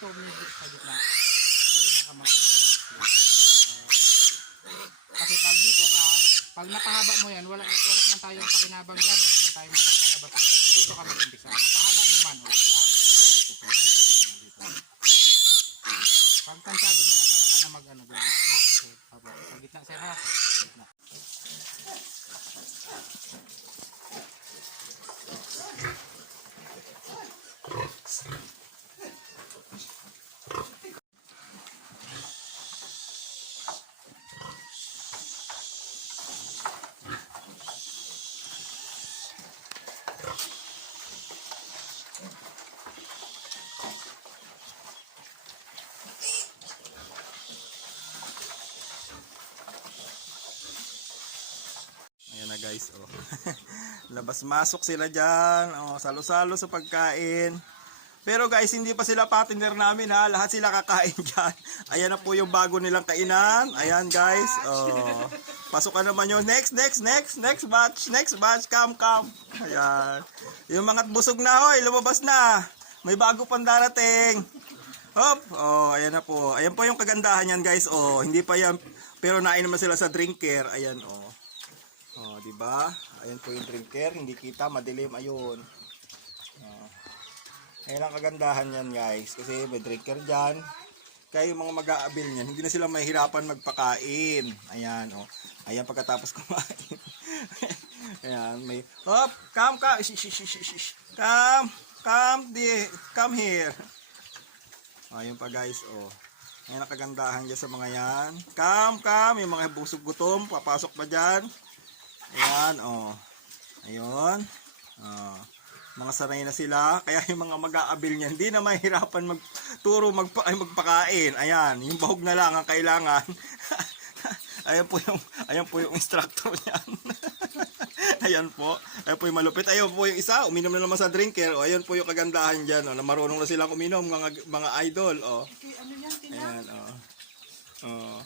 dito umiikot sa gitna. Sa gitna ka mag kasi pag dito ka, pag napahaba mo yan, wala naman tayong pakinabang dyan, wala naman tayong mapagkalabas. Dito ka mag-umpisa. Napahaba mo man, wala lang. Pag tansado mo na, saka ka na mag-ano doon. Sa gitna sir ha. Sa gitna. Ayan na guys, oh. Labas masok sila dyan, oh, salo-salo sa pagkain. Pero guys, hindi pa sila partner namin ha, lahat sila kakain dyan. Ayan na po yung bago nilang kainan. Ayan guys, oh. Pasok ka naman yun. Next batch, come. Ayan. Yung mga busog na, hoy, lumabas na. May bago pang darating. Hop, oh, ayan na po. Ayan po yung kagandahan yan guys, oh. Hindi pa yan, pero nain naman sila sa drinker. Ayan, oh. Oh, di ba? Ayan po yung drinker, hindi kita, madilim ayun. Oh. Ayan ang kagandahan yan, guys, kasi may drinker diyan. Kaya yung mga mag-aabil niyan, hindi na sila mahihirapan magpakain. Ayan, oh. Ayan pagkatapos kumain. Ayan, may hop, come. Come here. Ayun pa guys, oh. Ayan ang kagandahan diyan sa mga yan. Come, yung mga busog gutom, papasok pa diyan. Ayan, oh. Ayun. Oh. Mga sanay na sila. Kaya yung mga mag-aabil niyan, hindi na mahirapan magturo magpakain. Ayan, yung bahog na lang ang kailangan. Ayan po yung instructor niyan. Ayan po yung malupit. Ayun po yung isa, uminom na naman sa drinker. O, ayun po yung kagandahan diyan, oh, na marunong na silang uminom, mga idol, oh. Ayan, oh. Oh.